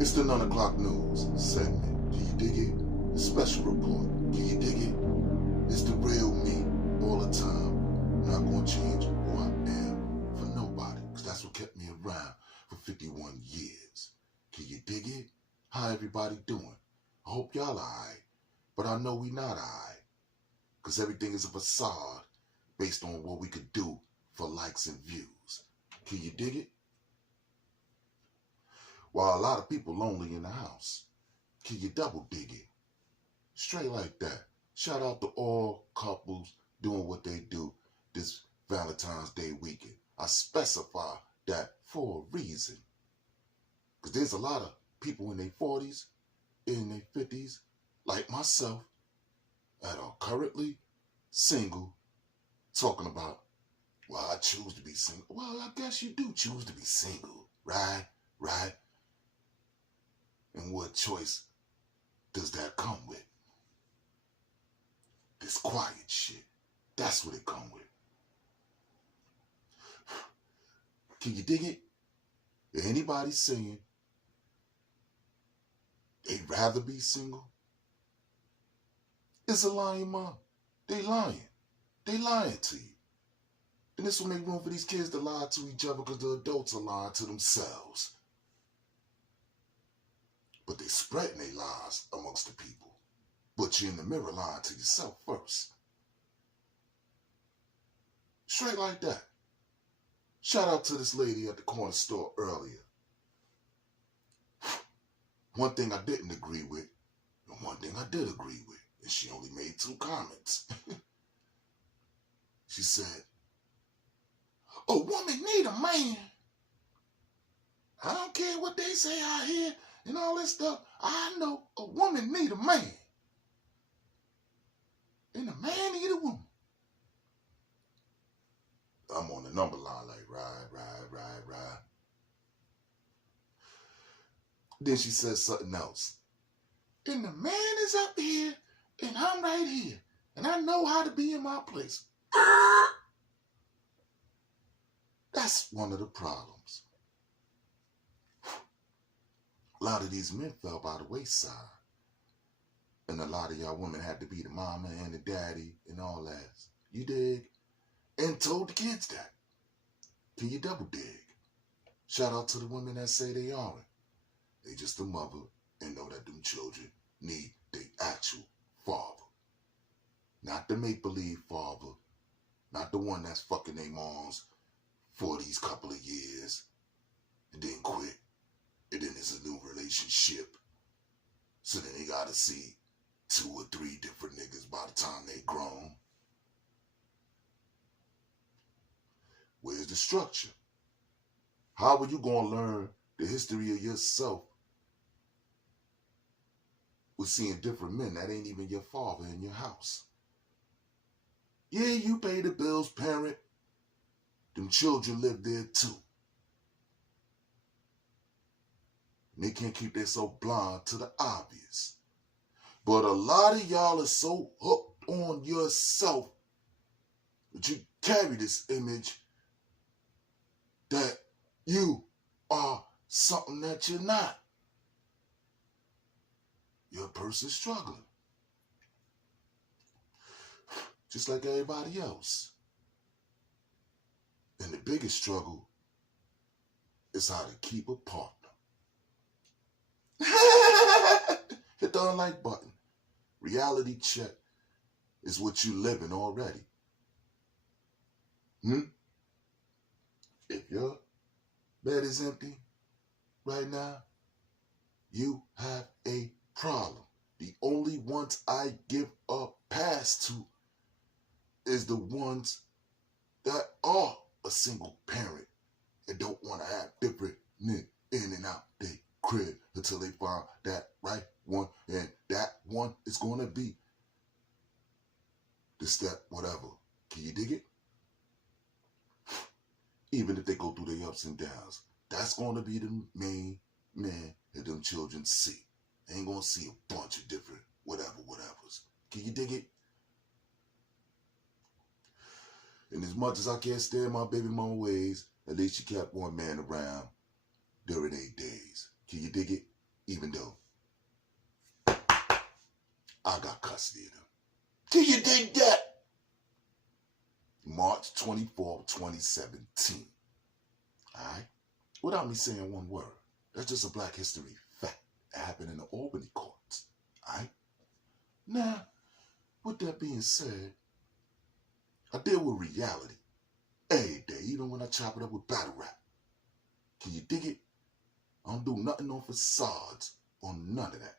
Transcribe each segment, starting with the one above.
It's the 9 o'clock news segment. Can you dig it? The special report. Can you dig it? It's the real me all the time. I'm not going to change who I am for nobody, because that's what kept me around for 51 years. Can you dig it? How everybody doing? I hope y'all alright, but I know we not alright, because everything is a facade based on what we could do for likes and views. Can you dig it? While a lot of people lonely in the house, can you double dig it? Straight like that. Shout out to all couples doing what they do this Valentine's Day weekend. I specify that for a reason, because there's a lot of people in their 40s, in their 50s, like myself, that are currently single, talking about, well, I choose to be single. Well, I guess you do choose to be single, right? Right? And what choice does that come with? This quiet shit. That's what it come with. Can you dig it? If anybody's saying they'd rather be single, it's a lying mom. They lying. They lying to you. And this will make room for these kids to lie to each other, because the adults are lying to themselves. But they're spreading their lies amongst the people. But you're in the mirror lying to yourself first. Straight like that. Shout out to this lady at the corner store earlier. One thing I didn't agree with, and one thing I did agree with, and she only made 2 comments. She said, a woman need a man. I don't care what they say out here and all this stuff. I know a woman need a man. And a man need a woman. I'm on the number line like, right. Then she says something else. And the man is up here, and I'm right here. And I know how to be in my place. That's one of the problems. A lot of these men fell by the wayside. And a lot of y'all women had to be the mama and the daddy and all that. You dig? And told the kids that. Can you double dig? Shout out to the women that say they aren't. They just a mother and know that them children need their actual father. Not the make-believe father. Not the one that's fucking their moms for these couple of years and then quit. And then there's a new relationship. So then they gotta see 2 or 3 different niggas by the time they grown. Where's the structure? How are you gonna learn the history of yourself with seeing different men that ain't even your father in your house? Yeah, you pay the bills, parent. Them children live there too. And they can't keep themselves blind to the obvious. But a lot of y'all are so hooked on yourself that you carry this image that you are something that you're not. You're a person struggling. Just like everybody else. And the biggest struggle is how to keep a partner. Hit the unlike button. Reality check is what you living already. If your bed is empty right now, you have a problem. The only ones I give a pass to is the ones that are a single parent and don't want to have different men in and out their crib until they find that right one, and that one is going to be the step whatever. Can you dig it? Even if they go through their ups and downs, that's going to be the main man that them children see. They ain't going to see a bunch of different whatevers. Can you dig it? And as much as I can't stand my baby mama ways, at least she kept one man around during 8 days. Can you dig it? custody of them. Can you dig that? March 24th, 2017. Alright? Without me saying one word. That's just a Black history fact. It happened in the Albany courts. Alright? Now, with that being said, I deal with reality every day, even when I chop it up with battle rap. Can you dig it? I don't do nothing on facades or none of that.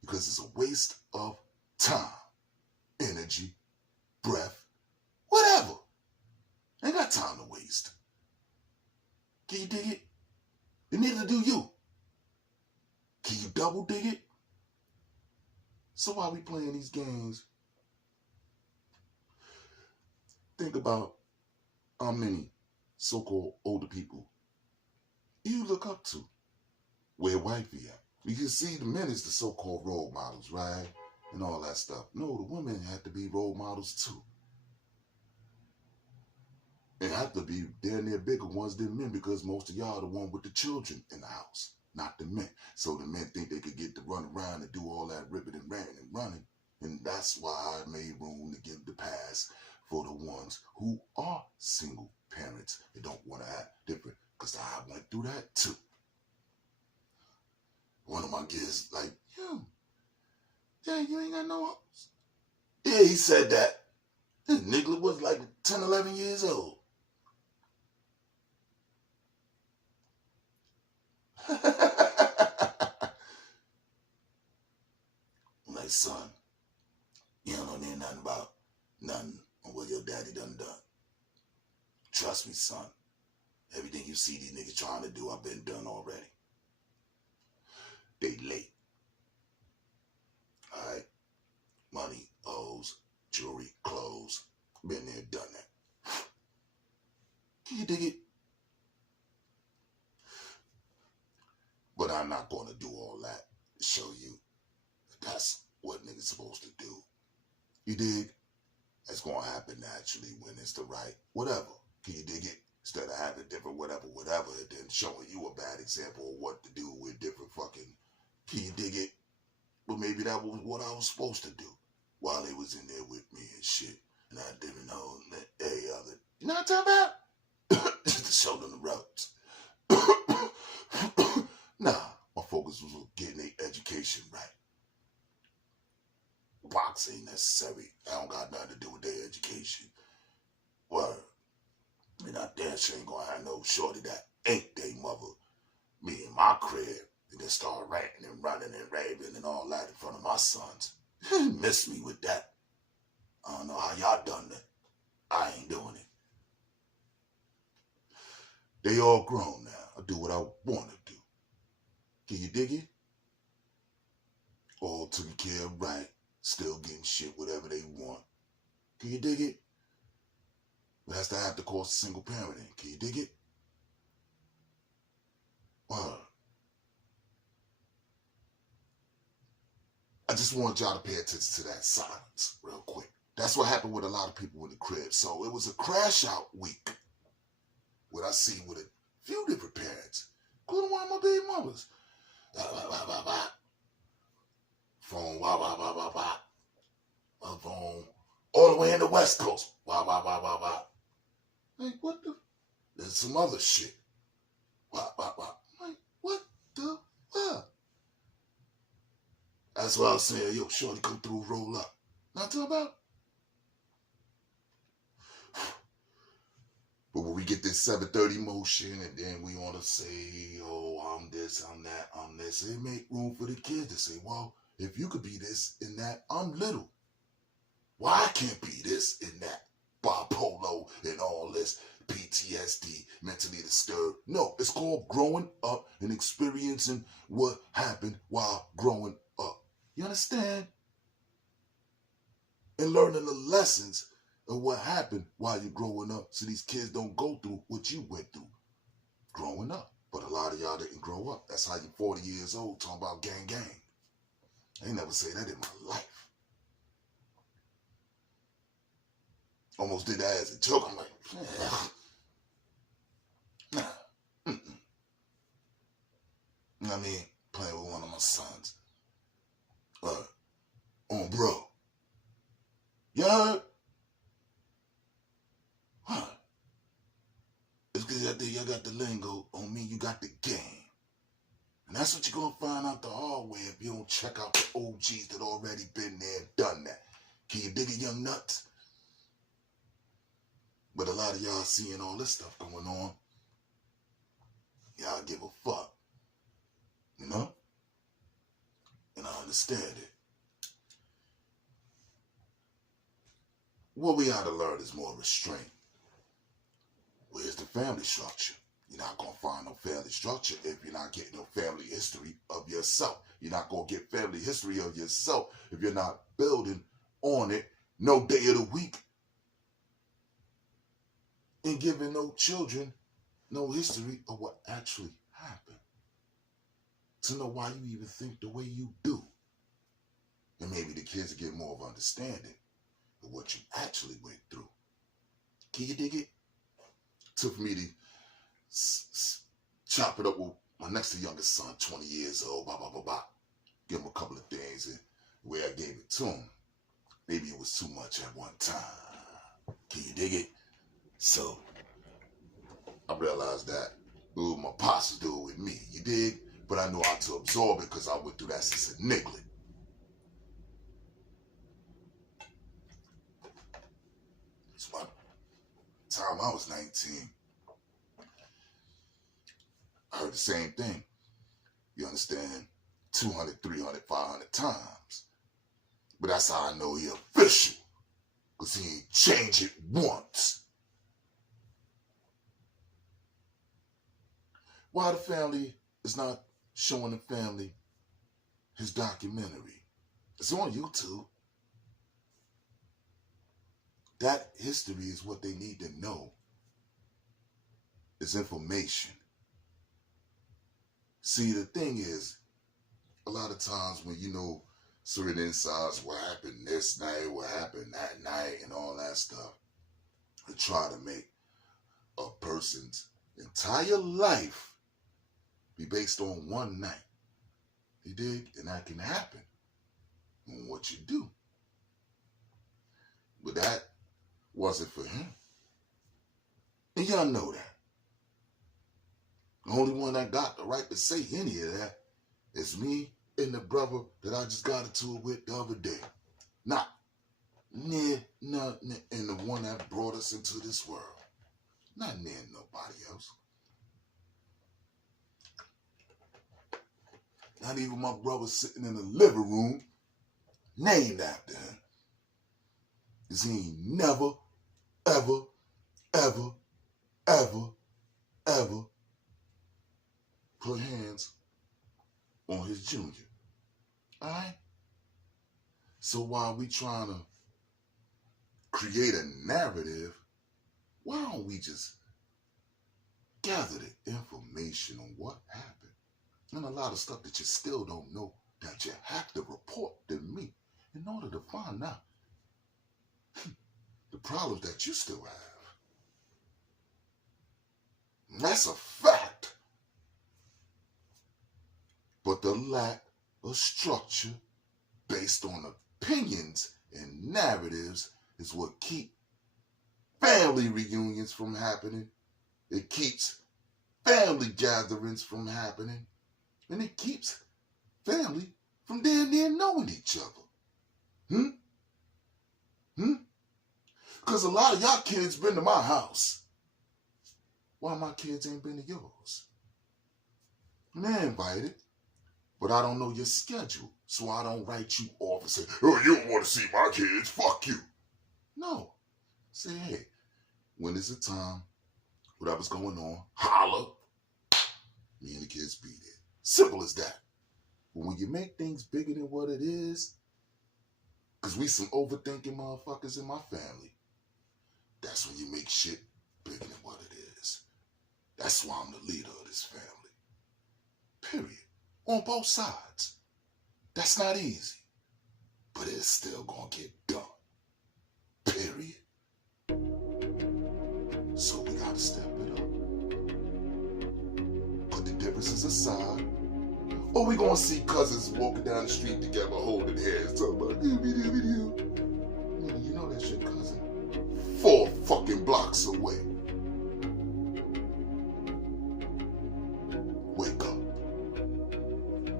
Because it's a waste of time, energy, breath, whatever. Ain't got time to waste. Can you dig it? And neither do you. Can you double dig it? So while we playing these games, think about how many so-called older people you look up to. Where wifey at? You can see the men is the so-called role models, right? And all that stuff. No, the women have to be role models too. And have to be damn near bigger ones than men, because most of y'all are the one with the children in the house, not the men. So the men think they could get to run around and do all that ripping and ranting and running. And that's why I made room to give the pass for the ones who are single parents and don't want to act different. Because I went through that too. One of my kids like, yeah, you ain't got no house. Yeah, he said that. This nigga was like 10, 11 years old. I'm like, son, you don't know nothing about nothing on what your daddy done. Trust me, son. Everything you see these niggas trying to do, I've been done already. They late. Alright? Money, hoes, jewelry, clothes. Been there, done that. Can you dig it? But I'm not going to do all that to show you that that's what niggas supposed to do. You dig? That's going to happen naturally when it's the right whatever. Can you dig it? Instead of having different whatever, and then showing you a bad example of what to do with different fucking, can you dig it? But maybe that was what I was supposed to do while they was in there with me and shit. And I didn't know that you know what I'm talking about? Just to show them the ropes. Nah, my focus was on getting their education right. Box ain't necessary. I don't got nothing to do with their education. Word. I mean, I damn sure ain't gonna have no shorty that ain't they mother. Me in my crib, and then start ranting and running and raving and all that in front of my sons. Miss me with that. I don't know how y'all done that. I ain't doing it. They all grown now. I do what I want to do. Can you dig it? All taken care of right. Still getting shit whatever they want. Can you dig it? But that's the after course of single parenting. Can you dig it? Well, I just want y'all to pay attention to that silence real quick. That's what happened with a lot of people in the crib. So it was a crash out week. What I see with a few different parents, including one of my baby mamas. Phone, phone, all the way in the West Coast. Like, what the? There's some other shit. Like, what the fuck? That's what I was saying. Yo, shorty, come through, roll up. Not talking about. But when we get this 730 motion, and then we want to say, oh, I'm this, I'm that, I'm this, it make room for the kids to say, well, if you could be this and that, I'm little. Why I can't be this and that? Bipolar and all this, PTSD, mentally disturbed. No, it's called growing up and experiencing what happened while growing up. You understand? And learning the lessons of what happened while you're growing up, so these kids don't go through what you went through growing up. But a lot of y'all didn't grow up. That's how you're 40 years old talking about gang. I ain't never say that in my life. Almost did that as a joke. I'm like, nah. You know what I mean? Playing with one of my sons. on bro. You heard? Huh. It's because out there y'all got the lingo. On me, you got the game. And that's what you're going to find out the hard way if you don't check out the OGs that already been there and done that. Can you dig it, young nuts? But a lot of y'all seeing all this stuff going on, y'all give a fuck. You know? And I understand it. What we ought to learn is more restraint. Where's the family structure? You're not going to find no family structure if you're not getting no family history of yourself. You're not going to get family history of yourself if you're not building on it no day of the week and giving no children no history of what actually happened to know why you even think the way you do. And maybe the kids get more of understanding of what you actually went through. Can you dig it? Took me to chop it up with my next to youngest son, 20 years old, blah, blah, blah, blah. Give him a couple of things and the way I gave it to him. Maybe it was too much at one time. Can you dig it? So, I realized that, ooh, my pops do it with me, you dig? But I know how to absorb it because I went through that since a nigglet. So by the time I was 19, I heard the same thing. You understand? 200, 300, 500 times. But that's how I know he official. Because he ain't changed it once. Why the family is not showing the family his documentary? It's on YouTube. That history is what they need to know. It's information. See, the thing is, a lot of times when you know certain insides, what happened this night, what happened that night, and all that stuff, they try to make a person's entire life be based on one night. You dig? And that can happen on what you do. But that wasn't for him. And y'all know that. The only one that got the right to say any of that is me and the brother that I just got into it with the other day. Not near nothing, and the one that brought us into this world. Not near nobody else. Not even my brother sitting in the living room named after him. Because he ain't never, ever, ever, ever, ever put hands on his junior. Alright? So while we trying to create a narrative, why don't we just gather the information on what happened? And a lot of stuff that you still don't know that you have to report to me in order to find out the problems that you still have. And that's a fact. But the lack of structure based on opinions and narratives is what keep family reunions from happening. It keeps family gatherings from happening. And it keeps family from damn near knowing each other. Because a lot of y'all kids been to my house. Why my kids ain't been to yours? And they're invited. But I don't know your schedule. So I don't write you off and say, oh, you don't want to see my kids. Fuck you. No. Say, hey, when is the time? Whatever's going on, holler. Me and the kids be there. Simple as that. But when you make things bigger than what it is, because we some overthinking motherfuckers in my family, that's when you make shit bigger than what it is. That's why I'm the leader of this family. Period. On both sides. That's not easy. But it's still gonna get done. Period. So we gotta step it up. Put the differences aside. Or we gonna see cousins walking down the street together holding hands, talking about doo-be-doo-be-doo. Nigga, you know that's your cousin 4 fucking blocks away. Wake up.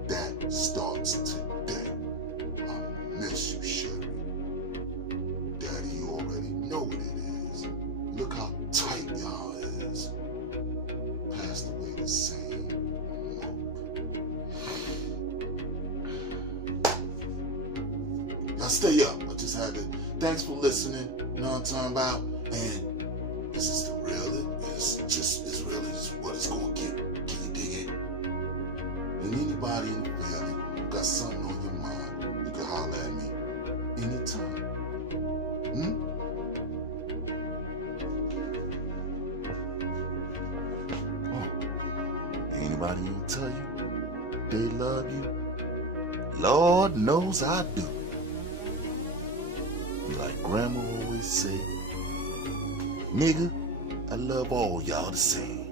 That starts today. I miss you, Sherry. Daddy, you already know what it is. Look how tight y'all is. Passed away the same month. Y'all stay up. I just had to. Thanks for listening. You know what I'm talking about? And this is the real. It's really just what it's gonna get. Can you dig it? And anybody in the family who got something on your mind, you can holler at me anytime. Anybody who tell you they love you? Lord knows I do. Like grandma always say, nigga, I love all y'all the same.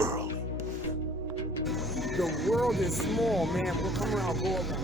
Early. The world is small, man. We'll come around, go around.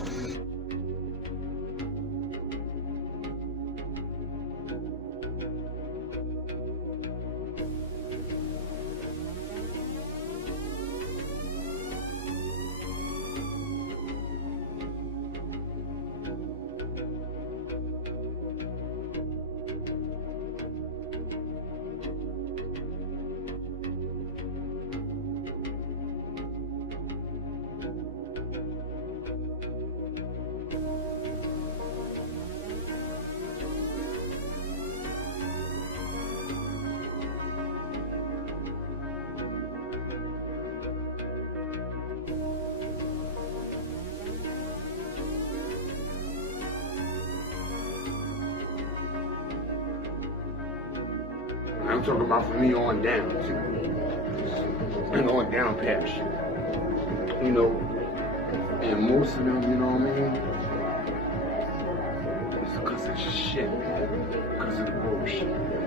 I'm talking about from me on down, too. And on down past you. You know, and most of them, you know what I mean? It's because of shit. Because of bullshit.